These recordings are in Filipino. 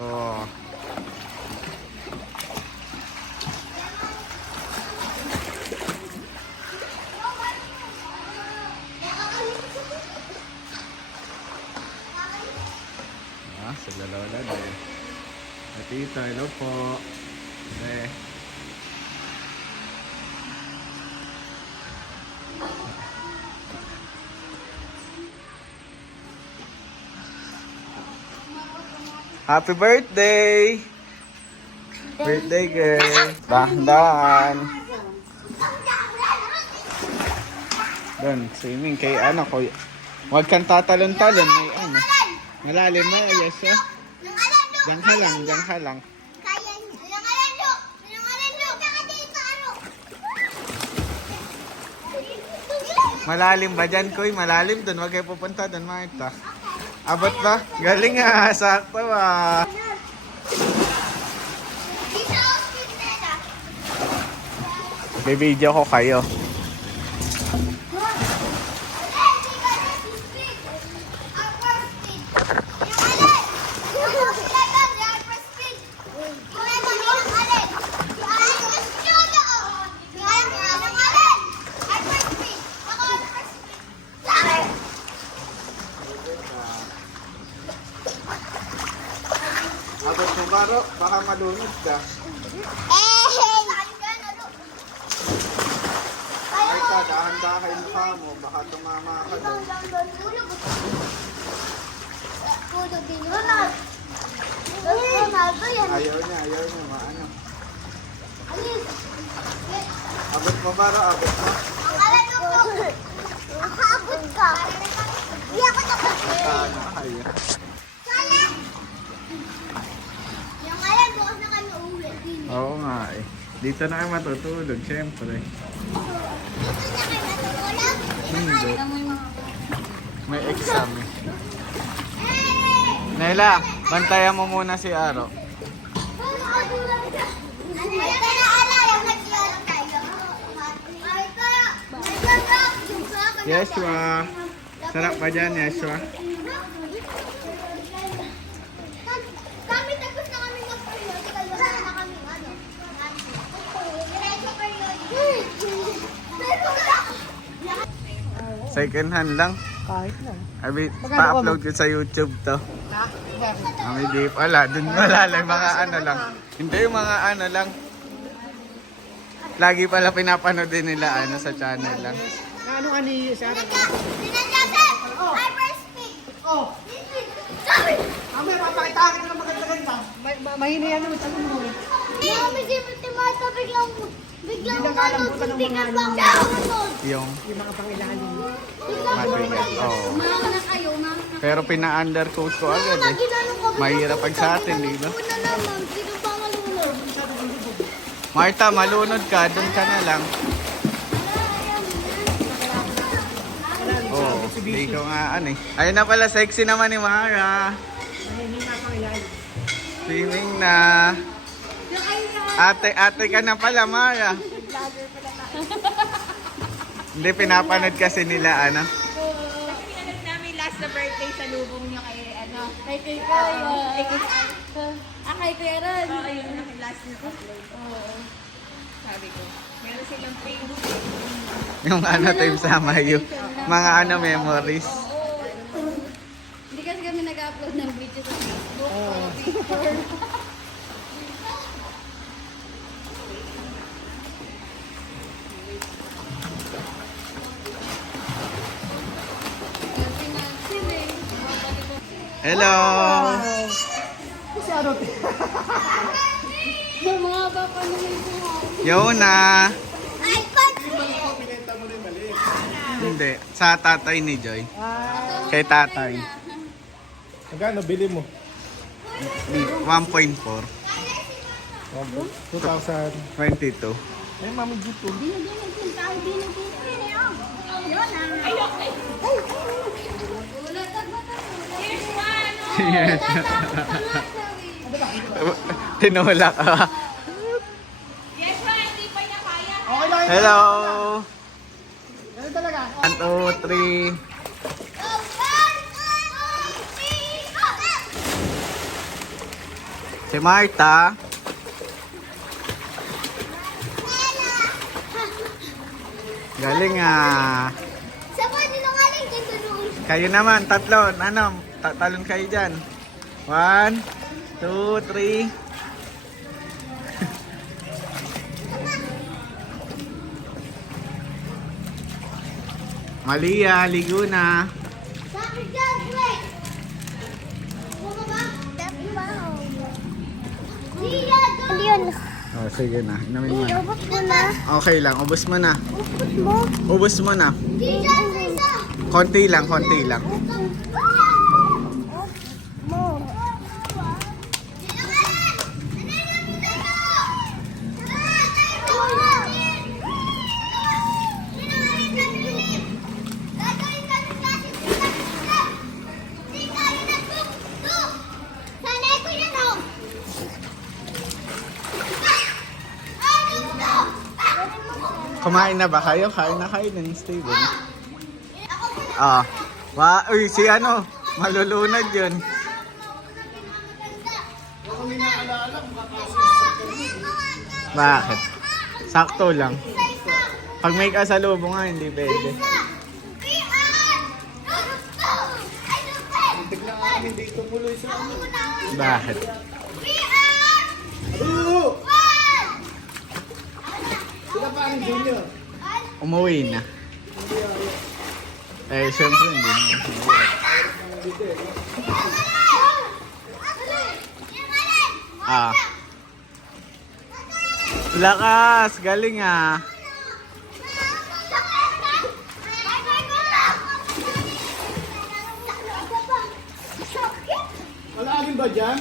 Oh. Sila lola din. Tita, hello po. Happy birthday! Birthday girl! Dahan-dahan! Doon, swimming kay ano ko. Huwag kang tatalon-talon. May ano. Malalim na, yes eh. Diyan ka lang, diyan ka lang. Malalim ba dyan, Koy? Malalim doon. Huwag kayo pupunta doon, Marta. Abot ba? Galing nga, sakto ah. Bibidyo ko kayo. Abot mo baro, baka malunod ka. Ay ka, dahan-dahan mukha mo, baka tumama ka doon. Ayaw niya, maano. Abot mo baro, abot mo. Abot ka. Hindi ako tapos. Ayaw. Oo nga eh. Dito na kayo matutulog, syempre. Hindi. May exam eh. Nela, bantayan mo muna si Aro. Yeshua. Sarap pa dyan, Yeshua. Second hand lang. Kahit lang. Abi, pa-upload ko sa YouTube to. Ha? Ami di wala, dun wala lang mga ano lang. Hindi yung mga ano lang. Lagi pala pinapanood din nila ano sa channel lang. Anong ani sa akin? Oh. Mamaya papakita kita ng maganda-ganda. Mahina yan naman sa mo. Biglang kalambutan ng mga Yung Yung mga pangilalim. matigas. Oo. Pero pina-undercoat ko agad eh. Mahirap pag sa atin, di ba? Marta, malunod ka. Doon ka na lang. Oo. Hindi ko nga ano eh. Ayun na pala, sexy naman ni Mara. Mahina pangilalim. Swimming na. Ate ka na pala, Mara. Hindi, pinapanood kasi nila, ano? Pinanood namin last na birthday sa lubong niyo kay, ano? Kay Kuya. Kay Kuya Ron. Oo, yun yung last na upload. Oo. Sabi ko, meron silang page. Yung ano, time sama yung mga ano, memories. Hindi kasi kami nag-upload ng video sa Facebook o picture. Hello! Si Arot. Yung mga baka naman po. Yona! iPad! Hindi, sa tatay ni Joy. Kay tatay. Magkano bili mo? 1.4. 2,000. 22. Eh, mami dito. Binigyan tayo, binigyan. Yun ah. Ay, okay. Yes. Tinulak ka. Yes, ma, hindi pa niya kaya. Okay lang. Hello! Ano talaga? 1, 2, 3. Si Marta. Galing ah. Sa mga dinungaling, dito doon. Kayo naman, tatlo. Ano, talon kayo dyan. 1, 2, 3. Malia, ligo na. Sabi dyan, wait. Bumaba. Liya, doon. Yun. Oh, sige na. Inamin mo na. Iubot mo na. Okay lang, ubos mo na. Ubot mo. Ubos mo na. Liya, isa. Konti lang, konti lang. Kumain na ba kayo? Kain na kayo ng Steven. Ah. Uy, si ano? Malulunod yun. Bakit? Sakto lang. Pag may kasalubong nga, hindi pwede. Tignan nga namin dito tuloy sa ano. Bakit? Sila pa ang junior. Umuwi na. Eh, syempre hindi na. Ah. Lakas! Galing ah. Malalim ba dyan?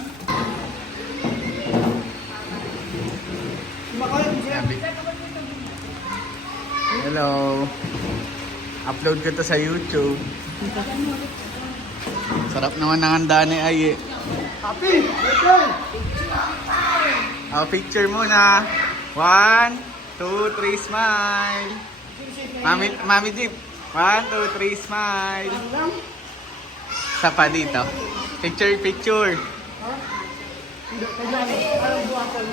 Kumakain mo siya. Hello. Upload ko to sa YouTube. Sarap naman ng handa ni Aye. Happy! Return! Picture muna. 1, 2, 3, smile. Mami Jeep. 1, 2, 3, smile. Sa pa dito. Picture, picture. Parang buwasan.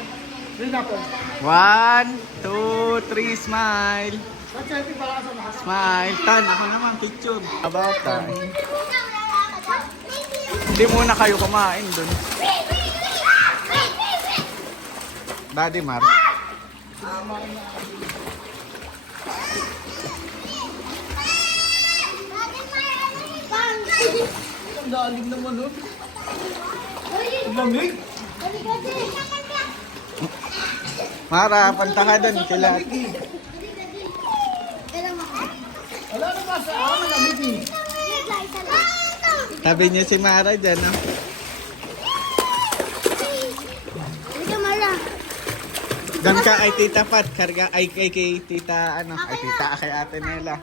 Rin ako. 1, 2, 3, smile. Selfie para sa mga. Smile. Tan, ako naman, picture. About time. Hindi muna kayo kumain dun. Daddy Mar. Ang dalig naman oh. Ang lamig. Mara, punta ka dun. Sila. Wala na ba sa amin lamig eh. Tabi niyo si Mara dyan, no? Doon ka kay Tita Pat. Karga ay kay Tita, ano? Ay Tita, kay Ate Nela.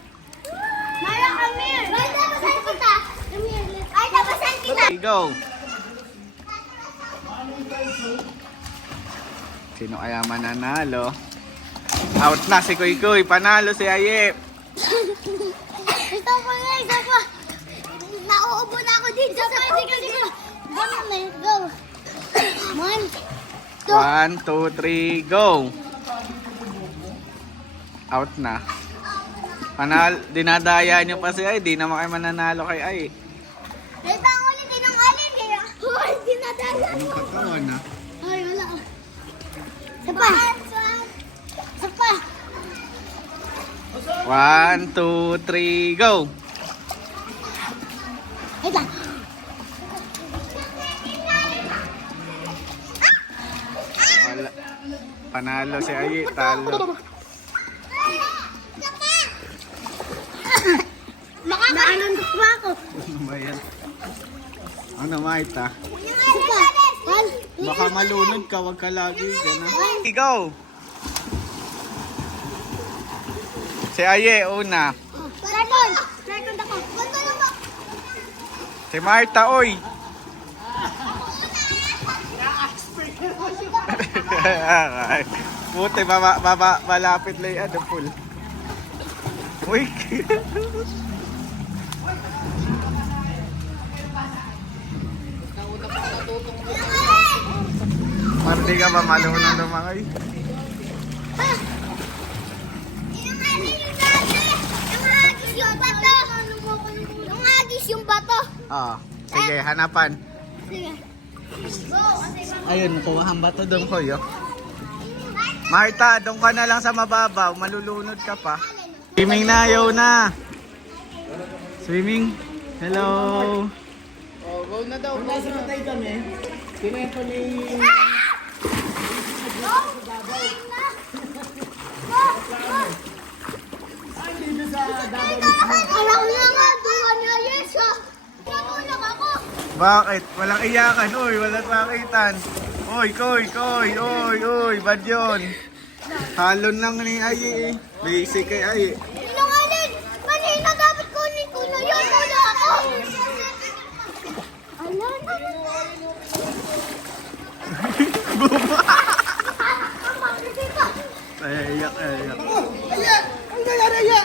Mara, come here. Ay, tapasan kita. Come here. Ay, tapasan kita. Okay, go. Sino kaya mananalo? Out na si Kuy Kuy. Panalo si Aye. Ito pa nga, ito pa. Nauubo na ako dito sa sige. Ganun na, go. 1, 2, 3, go. Out na. Dinadaya nyo pa si Ay. Di naman kayo mananalo kay Ay. Ito ang ulit ng alin kaya. Hoy, dinadala. Anong katawan na? Ay, wala. Sapa. Sapa. 1, 2, 3, go. Wait lang. Wala. Panalo si Ay. Talo. Naanandok pa ako. Ano ba yan? Ano, Maita? Sapa. Baka malunod ka. Huwag ka lagi. Go. Si Aye, una. Second ako. Si Marta, oy. Buti, malapit lang yan. Full. Uy. Mardi ka ba malunod lumakay? Ah! Yung ano yung dati? Yung hagis yung bato! Yung hagis yung bato! Ah, sige, hanapan. Sige. Go! Ayun, kuha ang bato doon ko, yo. Marta, doon ka na lang sa mababaw. Malulunod ka pa. Swimming na, ayaw na. Swimming. Hello. Oh, go na daw. Nasa patay kami. Kineto ni... Ay, dito sa Davao mismo. Alam na nga, duwa na yes ah! Natulog ako! Bakit? Walang iyakan. Uy, walang sakitan. Uy, koy. Uy, bad yun. Halon lang ni Ayi eh. Basic kay Ayi. Sinungaling! Kanina dapat kunin ko na yun! Wala ako! Ala na! Iyak. Aya! Ang nangyari, Aya!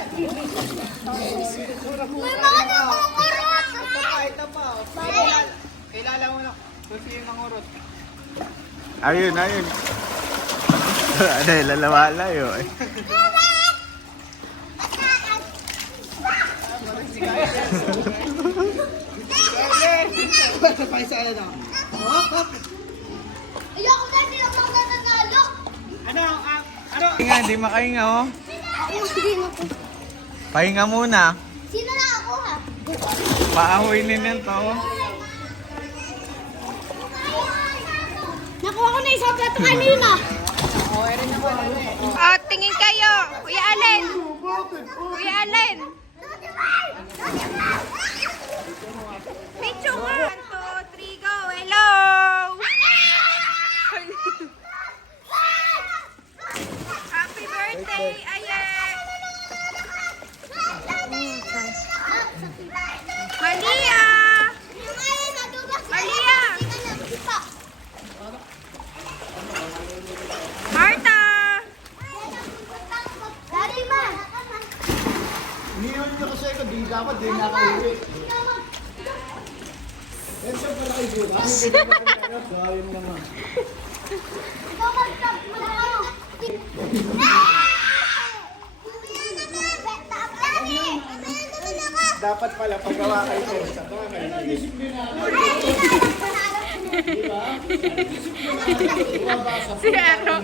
May mga nakukurot! Ito pa. Kilala mo na. Gusto yung mangurot. Ayun. Ano, lalawala yun eh. Basta pa isa na. Ayoko na sila mga nanalo! Ano? Hinga, hindi makahinga oh. Hindi na po. Pahinga muna. Sino na ako ha? Paahoy ninin to. Nakuha ko na isang plato kanina! Oh, tingin kayo. Kuya Allen. Kuya Allen. Picture nga. 1, 2, 3, go. Hello. Happy birthday, Ayen. Malia. Malia. Marta. Daddy ma! Iniwan niyo kasi ako. Di dapat. Di na ako uwi. Yan siya pala kayo dito. Sabi mo naman. Ikaw mag-stop mo na ako! Dapat pala paggawa kayo kayo sa bagay. Si Aro.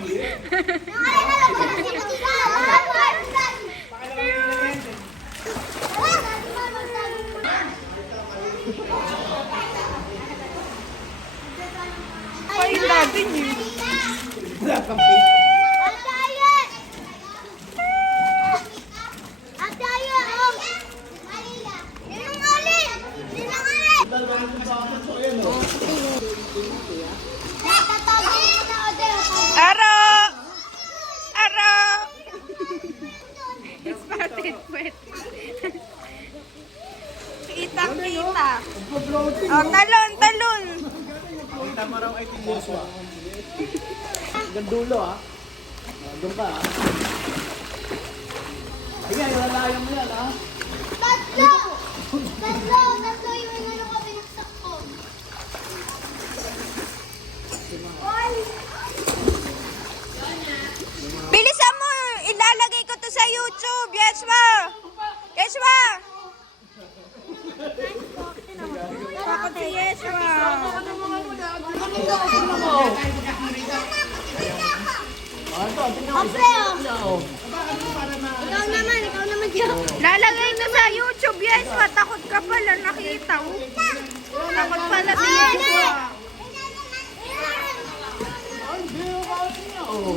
Ay, natin yun. Wala kang pay. Aro! Aro! Spotted puwet. Kita. Oh, talon. Tama raw ay Joshua. Gandulo ah. Doon ka ah. Ayan, ilalaya mo yan ah. Tatlo yung inano ko, binaksak ko. Bilisan mo! Ilalagay ko to sa YouTube! Yeshua! Bakit si Yeshua? Ikaw naman dyan. Lalagay ko sa YouTube, Yeshua. Takot ka pala, nakita. Takot pala si Yeshua. Ay, hindi ako niya oh.